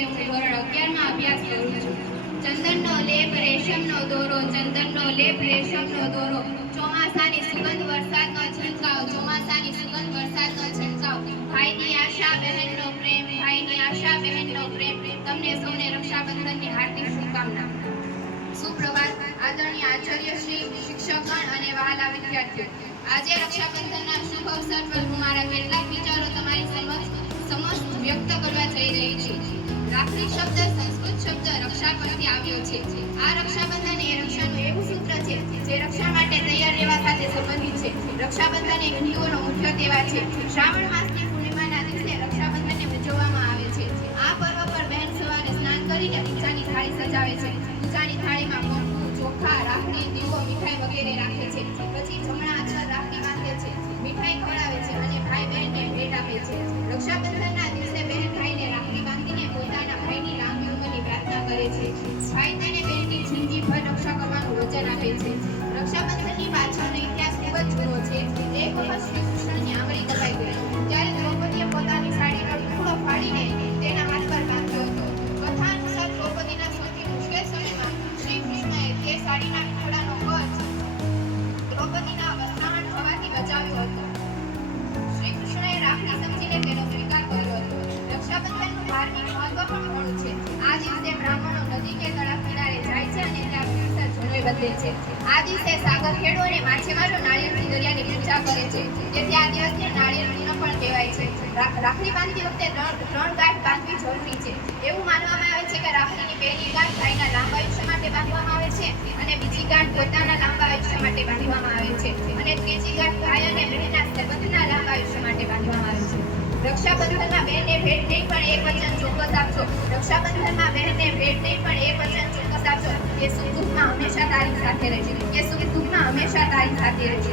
છે હું ધોરણ 11 માં અભ્યાસ કરું છું. ચંદનનો લેપ રેશમનો દોરો, ચંદનનો લેપ રેશમનો દોરો, ચોમાસાની સુગંધ વરસાદનો છંટકાવ, ચોમાસાની સુગંધ વરસાદનો છંટકાવ, ભાઈની આશા બહેનનો પ્રેમ, ભાઈની આશા બહેનનો પ્રેમ, તમને સૌને રક્ષાબંધનની હાર્દિક શુભકામના. સુપ્રભાત આદરણીય આચાર્યશ્રી, શિક્ષકગણ અને વહાલા વિદ્યાર્થીઓ. આજે રક્ષાબંધનના શુભ અવસર પર હું મારા કેટલાક વિચારો તમારી સમક્ષ વ્યક્ત કરવા જઈ રહી છું. રાખડી શબ્દ સંસ્કૃત શબ્દ રક્ષા પરથી આવ્યો છે. આ રક્ષાબંધન એ રક્ષાનું એવું સૂત્ર છે જે રક્ષા માટે તૈયાર રહેવા સાથે સંબંધિત છે. રક્ષાબંધન એ હિન્દુઓનો મુખ્ય તહેવાર છે. શ્રાવણ માસની પૂર્ણિમાના દિવસે રક્ષાબંધનને ઉજવવામાં આવે છે. આ પર્વ પર બહેન સવારે સ્નાન કરીને પૂજાની થાળી સજાવે છે. પૂજાની થાળીમાં મરઘું, ચોખા, રાખડી, દીવો, મીઠાઈ વગેરે રાખે છે. પછી જમણા અક્ષર રાખડી બાંધે છે, મીઠાઈ ખવડાવે છે અને ભાઈ બહેનને ભેટ આપે છે. રક્ષાબંધનના દિવસે બહેન ભાઈને રાખડી બાંધીને પોતાના ભાઈની લાંબી ઉંમરની પ્રાર્થના કરે છે. ભાઈ તેને બહેનની જિંદગીભર રક્ષા કરવાનું વચન આપે છે. રક્ષાબંધનની પાછળનો ઇતિહાસ ખૂબ જ જૂનો છે. એક વખત શ્રી કૃષ્ણની આંગળી દબાઈ ગઈ ત્યારે દ્રૌપદીએ પોતાની સાડીનો ટુકડો ફાડીને તેના હાથ પર બાંધ્યો હતો. કથા અનુસાર દ્રૌપદીના સૌથી મુશ્કેલ સમયમાં શ્રી કૃષ્ણએ તે સાડીના ટુકડાનો કચ દ્રૌપદીના વસ્ત્રાહરણ થવાથી બચાવ્યો હતો. શ્રી કૃષ્ણએ રાખડી સમજીને તેનો સ્વીકાર કર્યો હતો. રક્ષાબંધનનું ધાર્મિક મહત્વ પણ ઘણું છે. આ દિવસે બ્રાહ્મણો નદી કે તળાવ કિનારે જાય છે અને ત્યાં પવિત્ર જનોઈ બદલે છે. આ દિવસે સાગર ખેડૂ અને માછીમારો નાળિયેરની દરિયાની પૂજા કરે છે. તેથી આ દિવસને નાળિયેર દિન પણ કહેવાય છે. રાખડી બાંધતી વખતે ત્રણ ગાંઠ બાંધવી જરૂરી છે. એવું માનવામાં આવે છે કે રાખડીની પહેલી ગાંઠ ભાઈના લાંબા આયુષ્ય માટે બાંધવામાં આવે છે અને બીજી ગાંઠ પોતાના લાંબા આયુષ્ય માટે બાંધવામાં આવે છે અને ત્રીજી ગાંઠ ભાઈ અને બહેનના સંબંધના લાંબા આયુષ્ય માટે બાંધવામાં આવે છે. રક્ષાબંધનમાં બહેનને ભેટ નહીં પણ એક વચન ચોક્કસ આપજો. રક્ષાબંધનમાં બહેનને ભેટ નહીં પણ એક વચન ચોક્કસ આપજો કે સુખ દુઃખમાં હંમેશા તારી સાથે રહેશે, કે સુખ દુઃખમાં હંમેશા તારી સાથે રહેશે.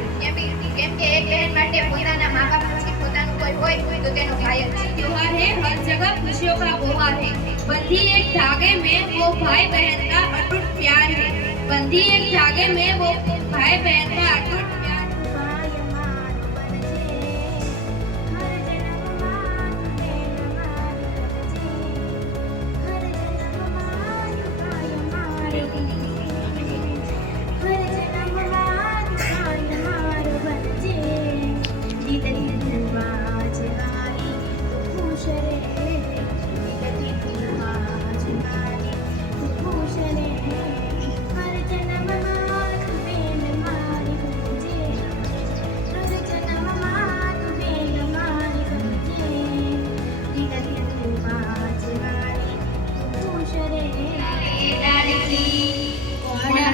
કેમ કે એક બહેન માટે પોતાના મા બાપ પછી પોતાનું કોઈ હોય તો તેનો ભાઈ જ છે. त्योहार है हर जगह खुशियों का बहार है, बंधी एक धागे में वो भाई बहन का अटूट प्यार है, बंधी एक धागे में वो भाई बहन का अटूट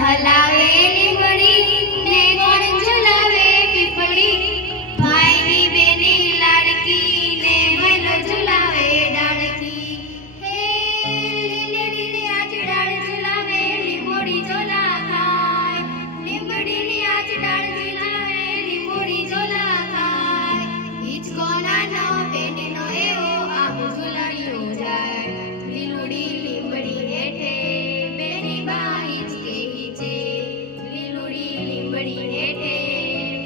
હલાવે લીમડી ને કોણ ઝુલાવે પીપળી, ભાઈની બેની લાડકી ને ભલો ઝુલાવે ડાળકી. હે લીમડીની આજ ડાળ ઝુલાવે લીંબોડી ઝોલા ખાય, લીમડીની આજ ડાળ ઝુલાવે લીંબોડી ઝોલા ખાય. હિચકો નાનો બેનનો એવો આમ ઝુલાડ્યો જાય, લીલુડી લીમડી હેઠે બેની બા હિચકે હિચે, લીલુડી લીમડી હેઠે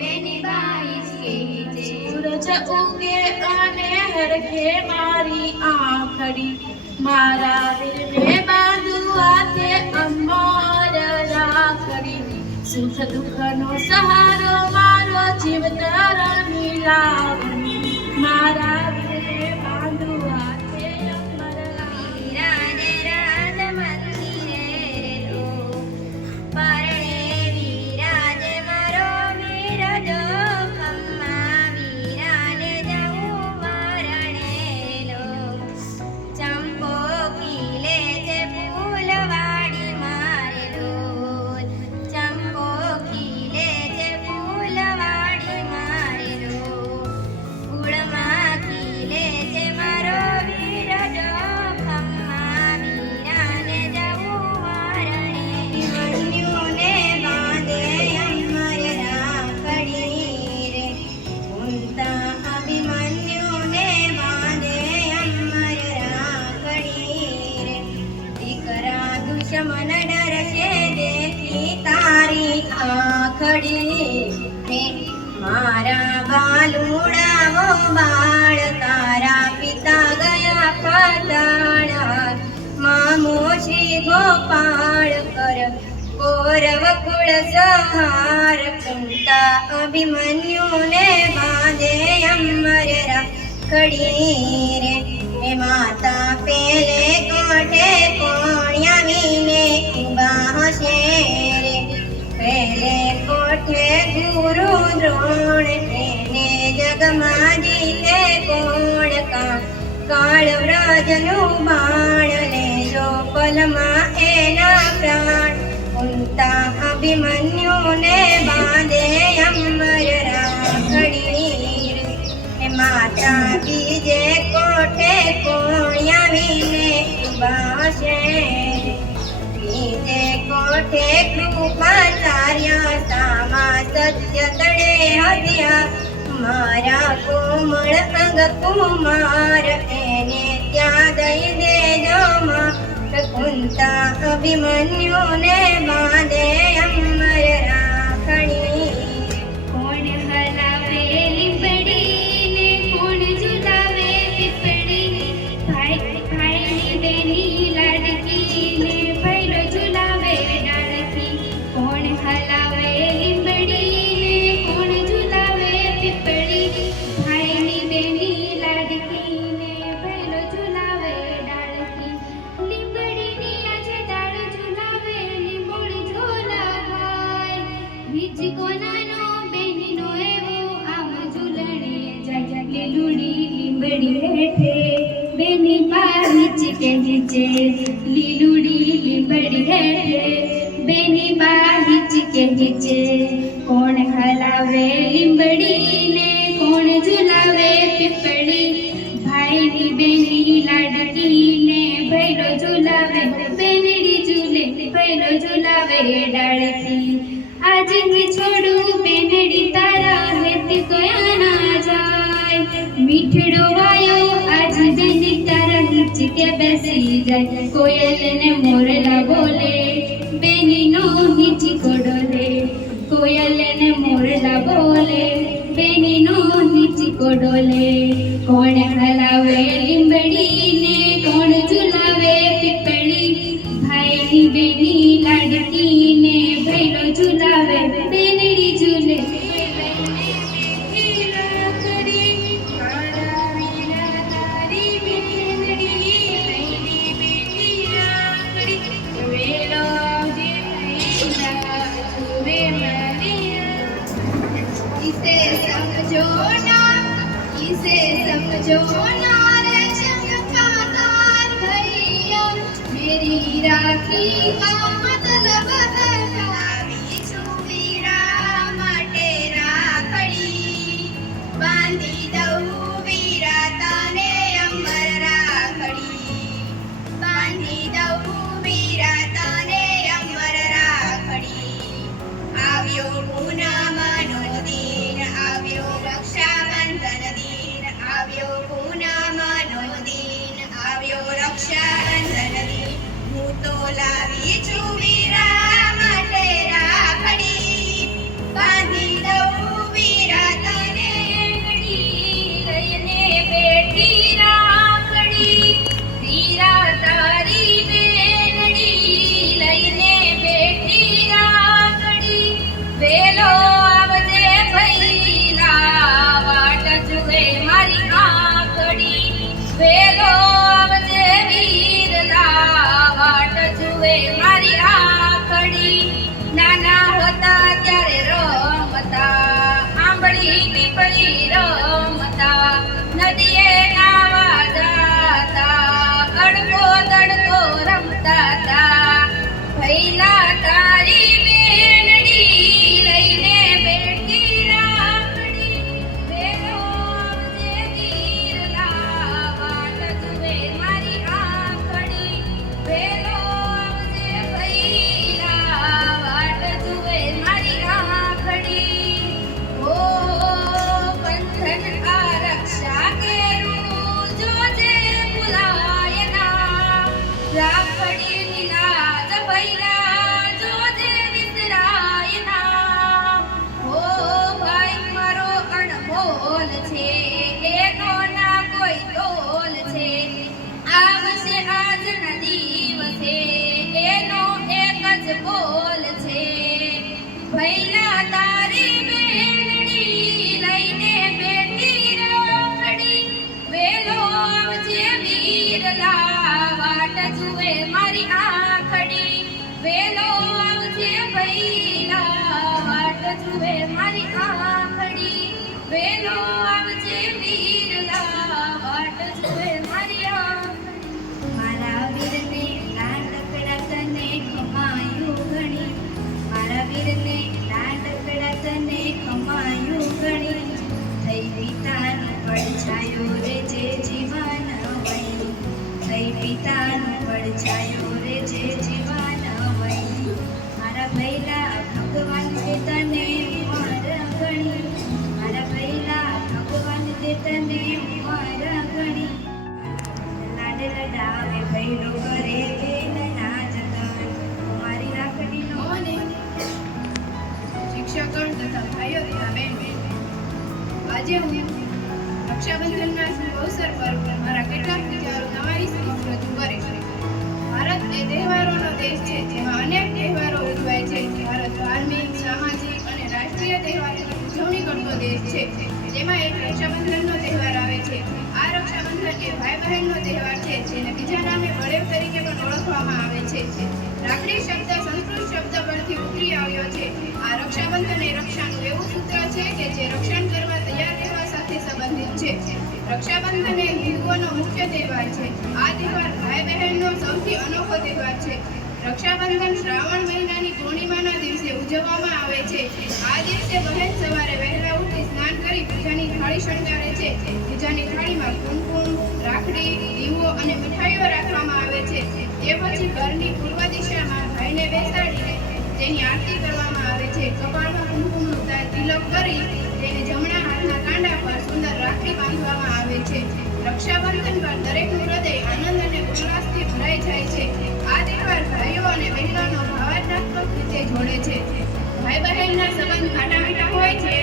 બેની બા હિચકે હિચે. સૂરજ ઉગે અને હરખે મારી આંખડી, મારા વીરને બાંધું હાથે અમર રાખડી. સુખ દુઃખનો સહારો મારો જીવતરની લાવણી, મારા વીરને બાંધું હાથે અમર રાખડી. રાજ રાજ મંદિરે રેલો, પરણે વિરાજ મારો વીર જોખમમાં, વીરાને જવું વરણેલો. ચંપો ખીલે છે ફૂલવાડી મારેલો, ચંપો ખીલે છે ફૂલવાડી મારેલો. ફૂલમાં કૌરવકુળ સંહાર કુંતા અભિમન્યુને બાંધે અમર રાખડી રે એ માતા પેલે કોઠે કોણ્યાવીને ઊભા હશે રે પેલે કોઠે ગુરુ દ્રોણ એને જગમાં જીતે કોણ કાળ વ્રજનું બાણ લેજો પલમાં એના પ્રાણ કુંતા અભિમન્યુને બાંધે અમર રાખડી રે માતા બીજે કોઠે કોણ્યાવીને ઊભા છે બીજે કોઠે કૃપાચાર્ય સામા સત્ય તળે હત્યા મારા કોમળ અંગ કુમાર એને ત્યાં દઈ દેજો માં કુંતા અભિમન્યુને બાંધે અમર રાખડી કોણ હલાવે લીંબડીને કોણ ઝુલાવે પીપળી ભાઈની બેની લાડકીને ભૈલો ઝુલાવે ડાળકી કોણ હલાવે લીંબડીને કોણ ઝુલાવે પીપળી ભાઈની બેની લાડકીને ભૈલો ઝુલાવે ડાળકી લીંબડીની આજે ડાળ ઝુલાવે લીંબોળી ઝોલાવાય બીજ કોનાનો બેનનો એવો આમ ઝૂલણે જાય લીલુડી લીંબડી હેઠે બેની પાર નીચે નીચે લીલુડી લીંબડી હેઠે બેની પાર નીચે નીચે કોણ હલાવે લીંબડીને કોણ ઝુલાવે પીપળી ભાઈની બેની લાડકીને ભૈલો ઝુલાવે બેનડી ઝૂલે ભૈલો ઝુલાવે ડાળકી આજથી છોડું બેનડી તારા હેતી કયા ના જાય મીઠડો વાયો આજ બેની તારા નીચે બેસી જાય કોયલ ને મોરલા બોલે બેનીનો હિંચકો ડોલે કોયલ ને મોરલા બોલે બેનીનો હિંચકો ડોલે કોણ હલાવે લીંબડીને કોણ ઝુલાવે પીપળી ભાઈની બેની લાડકીને ભૈલો ઝુલાવે બેનડી ઝૂલે इसे समझो ना रे चमत्कार भैया मेरी राखी का मतलब है આવી છું વીરા માટે રાખડી બાંધી દઉં વીરા તને અમર રાખડી બાંધી દઉં વીરા તને અમર રાખડી આવ્યો પૂનમનો દિન આવ્યો રક્ષાબંધન દિન આવ્યો પૂનમનો દિન આવ્યો રક્ષાબંધન દિન હું તો લાવી છું વીરા માટે રાખડી બાંધી દઉં વીરા તને લઈને બેઠી રાખડી વીરા તારી બેનડી લઈને બેઠી રાખડી વેલો આવજે ભૈલા વાટ જુએ મારી આંખડી વેલો આવજે વીરલા વાટ જુએ મારી આંખડી નાના હતા ત્યારે રમતા આંબળી પીપળી રમતા નદીએ નાવા જાતા અડકો દડકો રમતા તા ભૈલા તારી બેનડી લઈને બેઠી રાખડી વેલો આવજે વીરલા વાટ જુએ મારી આંખડી વેલો આવજે ભૈલા વાટ જુએ મારી આંખડી ઓ બંધન જે વીરલા વાટ જોવે માર્યા મારા વીરને લાડકડા તને ખમાયું ગણી મારા વીરને લાડકડા તને ખમાયું ગણી થઈ પિતાનો પડછાયો રે જે જીવન વહી થઈ પિતાનો પડછાયો રે જે જીવન વહી મારા ભૈલા ભગવાન તે તને ઉમર ગણી મારા ભૈલા ભગવાન તે તને ઉમર ગણી લાડ લડાવે ભૈલો કરે બેનના જતન મારી રાખડીનો શિક્ષકગણ તથા ભાઈઓ તથા બહેનો, આજે હું રક્ષાબંધનના શુભ અવસર પર મારા કેટલાક વિચારો તમારી સમક્ષ રજૂ કરીશ. ભારત એ તહેવારોનો દેશ છે, જેમાં અનેક તહેવારો ઉજવાય છે. ભારત ધાર્મિક, સામાજિક અને રાષ્ટ્રીય તહેવારોની ઉજવણી કરતો દેશ છે. જેમાં એક રક્ષાબંધનનો તહેવાર આવે છે. આ રક્ષાબંધન એ ભાઈ બહેનનો તહેવાર છે, જેને બીજા નામે બળેવ તરીકે પણ ઓળખવામાં આવે છે. રાખડી શબ્દ સંસ્કૃત શબ્દ પરથી ઉતરી આવ્યો છે. આ રક્ષાબંધન એ રક્ષાનું એવું સૂત્ર છે કે જે રક્ષણ કરવા તૈયાર રહેવા સાથે સંબંધિત છે. રક્ષાબંધન એ હિન્દુઓનો મુખ્ય તહેવાર છે. આ તહેવાર ભાઈ બહેનનો સૌથી અનોખો તહેવાર છે. રક્ષાબંધન શ્રાવણ મહિનાની પૂર્ણિમાના દિવસે ઉજવવામાં આવે છે. આ દિવસે બહેન સવારે વહેલા ઉઠી સ્નાન કરી પૂજાની થાળી શણગારે છે. પૂજાની થાળીમાં કુમકુમ, રાખડી, દીવો અને મીઠાઈઓ રાખવામાં આવે છે. એ પછી ઘરની પૂર્વ દિશામાં ભાઈને બેસાડીને તેની આરતી કરવામાં આવે છે. કપાળમાં કુમકુમનું તિલક કરી તેને જમણા હાથના કાંડા પર સુંદર રાખડી બાંધવામાં આવે છે. રક્ષાબંધન પર દરેકનું હૃદય આનંદ અને ઉલ્લાસથી ભરાઈ જાય છે. આ તહેવાર ભાઈઓ અને બહેનોનો ભાવનાત્મક રીતે જોડે છે. ભાઈ બહેનના સંબંધ ખાટા મીઠા હોય છે.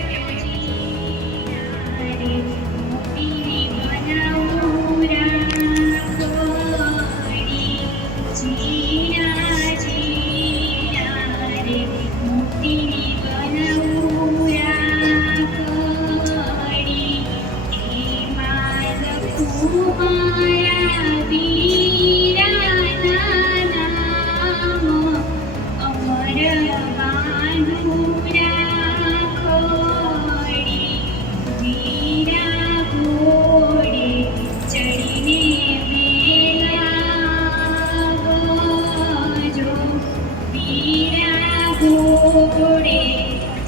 ઘોડે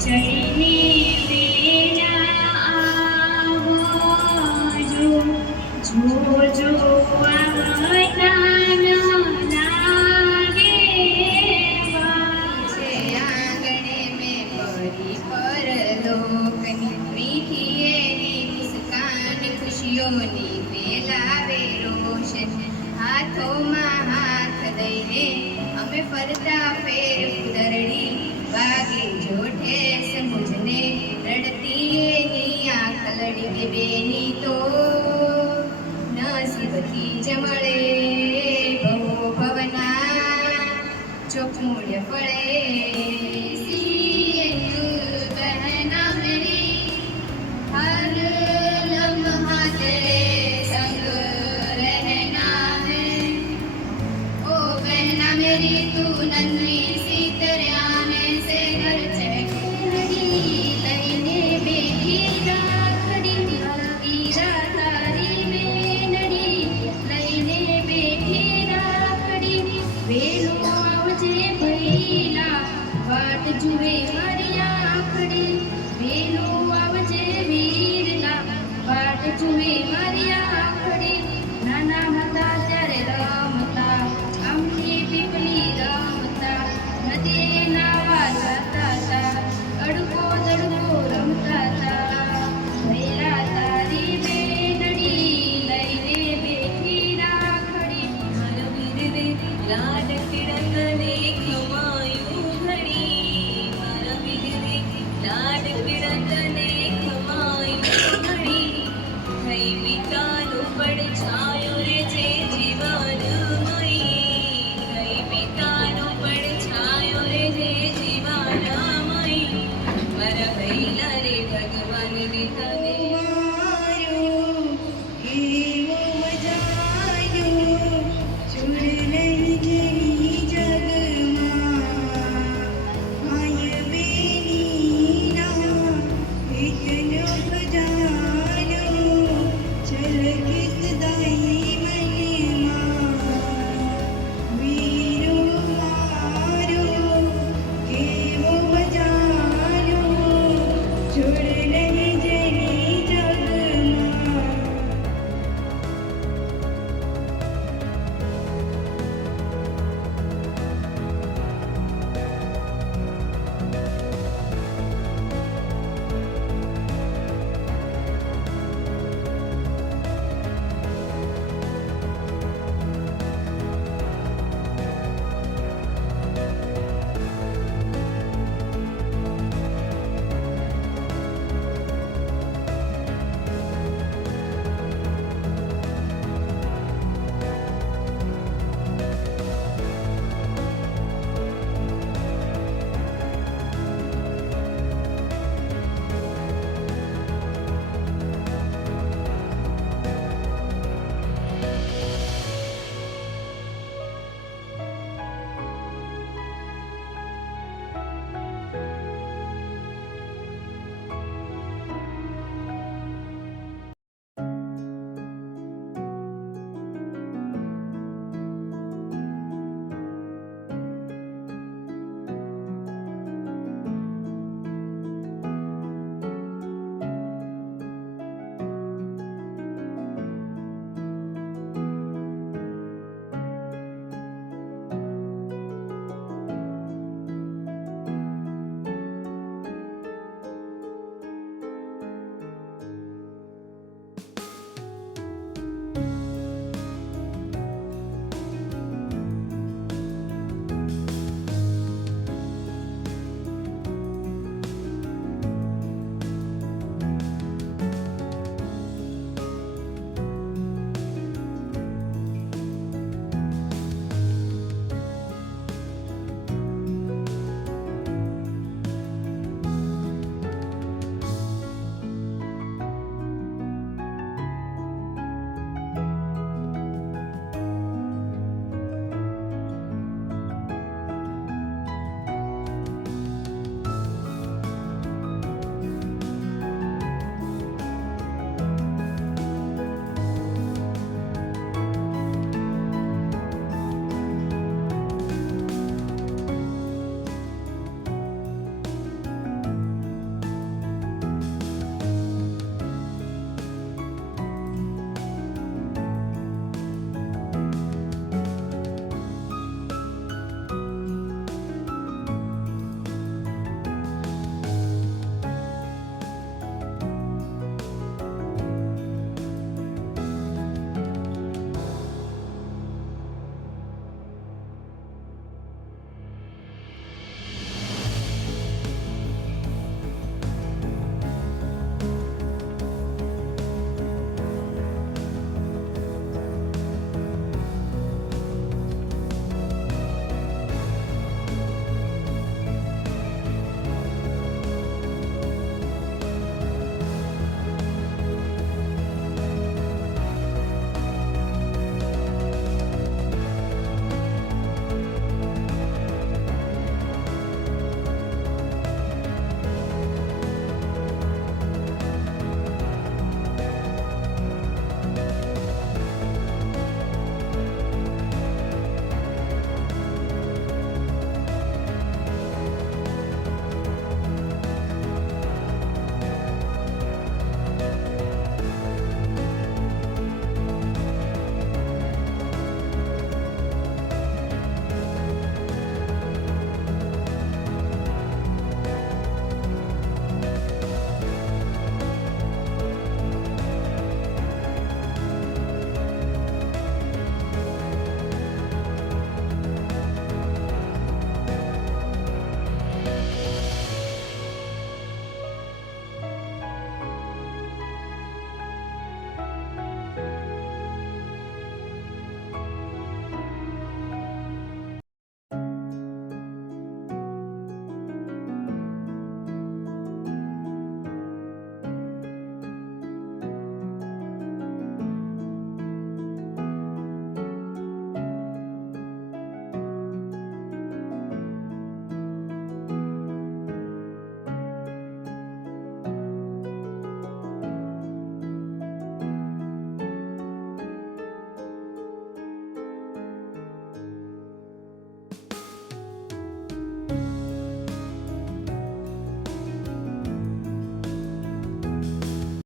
ચડીને વેલા આવજો જો આવતાના લાગે છે આંગણે મેં પરી પરલોકની મીઠી એની મુસ્કાન ખુશીઓની ફેલાવે રોશન. હાથોમાં હાથ દઈને અમે ફરતા ફેર ઉદરડી વાગે જોઠે સમુજને રડતી એની આંખ લડી કે બેની તો નસીબથી જમળે બહુ ભવના ચોખમૂળ્ય ફળે सी बहना मेरी हर लम्हा तेरे संग रहना है ओ बहना मेरी तू नन्ही